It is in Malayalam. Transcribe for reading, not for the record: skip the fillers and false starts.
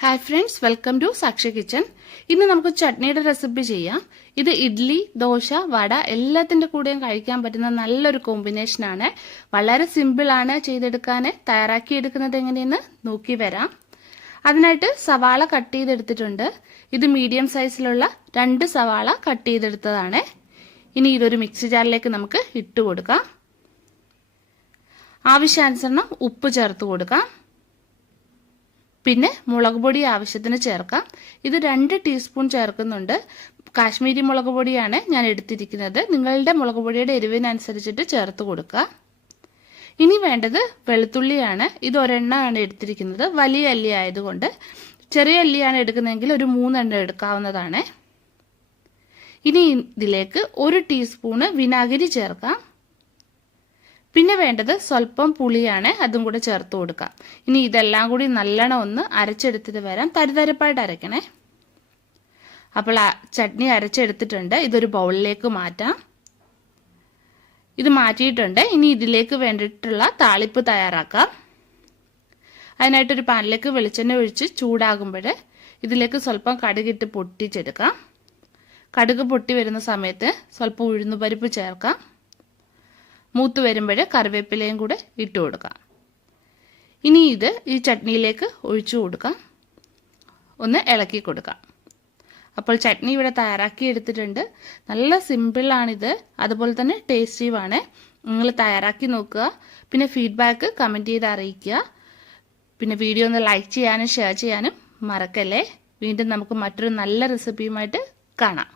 ഹായ് ഫ്രണ്ട്സ്, വെൽക്കം ടു സാക്ഷി കിച്ചൺ. ഇന്ന് നമുക്ക് ചട്നിയുടെ റെസിപ്പി ചെയ്യാം. ഇത് ഇഡ്ഡലി, ദോശ, വട എല്ലാത്തിൻ്റെ കൂടെയും കഴിക്കാൻ പറ്റുന്ന നല്ലൊരു കോമ്പിനേഷനാണ്. വളരെ സിമ്പിളാണ് ചെയ്തെടുക്കാൻ. തയ്യാറാക്കിയെടുക്കുന്നത് എങ്ങനെയെന്ന് നോക്കി വരാം. അതിനായിട്ട് സവാള കട്ട് ചെയ്തെടുത്തിട്ടുണ്ട്. ഇത് മീഡിയം സൈസിലുള്ള 2 സവാള കട്ട് ചെയ്തെടുത്തതാണ്. ഇനി ഇതൊരു മിക്സി ജാറിലേക്ക് നമുക്ക് ഇട്ട് കൊടുക്കാം. ആവശ്യാനുസരണം ഉപ്പ് ചേർത്ത് കൊടുക്കാം. പിന്നെ മുളക് പൊടി ആവശ്യത്തിന് ചേർക്കാം. ഇത് 2 ടീസ്പൂൺ ചേർക്കുന്നുണ്ട്. കാശ്മീരി മുളക് പൊടിയാണ് ഞാൻ എടുത്തിരിക്കുന്നത്. നിങ്ങളുടെ മുളക് പൊടിയുടെ എരിവിനനുസരിച്ചിട്ട് ചേർത്ത് കൊടുക്കുക. ഇനി വേണ്ടത് വെളുത്തുള്ളിയാണ്. ഇത് ഒരെണ്ണമാണ് എടുത്തിരിക്കുന്നത്. വലിയ അല്ലി ആയതുകൊണ്ട്. ചെറിയ അല്ലിയാണ് എടുക്കുന്നതെങ്കിൽ ഒരു 3 എണ്ണം എടുക്കാവുന്നതാണ്. ഇനി ഇതിലേക്ക് 1 ടീസ്പൂണ് വിനാഗിരി ചേർക്കാം. പിന്നെ വേണ്ടത് സ്വല്പം പുളിയാണ്, അതും കൂടെ ചേർത്ത് കൊടുക്കാം. ഇനി ഇതെല്ലാം കൂടി നല്ലോണം ഒന്ന് അരച്ചെടുത്തിട്ട് വരാം. തരിതരപ്പായിട്ട് അരയ്ക്കണേ. അപ്പോൾ ചട്നി അരച്ചെടുത്തിട്ടുണ്ട്. ഇതൊരു ബൗളിലേക്ക് മാറ്റാം. ഇത് മാറ്റിയിട്ടുണ്ട്. ഇനി ഇതിലേക്ക് വേണ്ടിയിട്ടുള്ള താളിപ്പ് തയ്യാറാക്കാം. അതിനായിട്ടൊരു പാനിലേക്ക് വെളിച്ചെണ്ണ ഒഴിച്ച് ചൂടാകുമ്പോൾ ഇതിലേക്ക് സ്വല്പം കടുകിട്ട് പൊട്ടിച്ചെടുക്കാം. കടുക് പൊട്ടി വരുന്ന സമയത്ത് സ്വല്പം ഉഴുന്നുപരിപ്പ് ചേർക്കാം. മൂത്ത് വരുമ്പോൾ കറിവേപ്പിലയും കൂടെ ഇട്ട് കൊടുക്കാം. ഇനി ഇത് ഈ ചട്നിയിലേക്ക് ഒഴിച്ചു കൊടുക്കാം. ഒന്ന് ഇളക്കി കൊടുക്കാം. അപ്പോൾ ചട്നി ഇവിടെ തയ്യാറാക്കി എടുത്തിട്ടുണ്ട്. നല്ല സിമ്പിളാണിത്, അതുപോലെ തന്നെ ടേസ്റ്റിയുമാണ്. നിങ്ങൾ തയ്യാറാക്കി നോക്കുക. പിന്നെ ഫീഡ്ബാക്ക് കമൻറ്റ് ചെയ്ത് അറിയിക്കുക. പിന്നെ വീഡിയോ ഒന്ന് ലൈക്ക് ചെയ്യാനും ഷെയർ ചെയ്യാനും മറക്കല്ലേ. വീണ്ടും നമുക്ക് മറ്റൊരു നല്ല റെസിപ്പിയുമായിട്ട് കാണാം.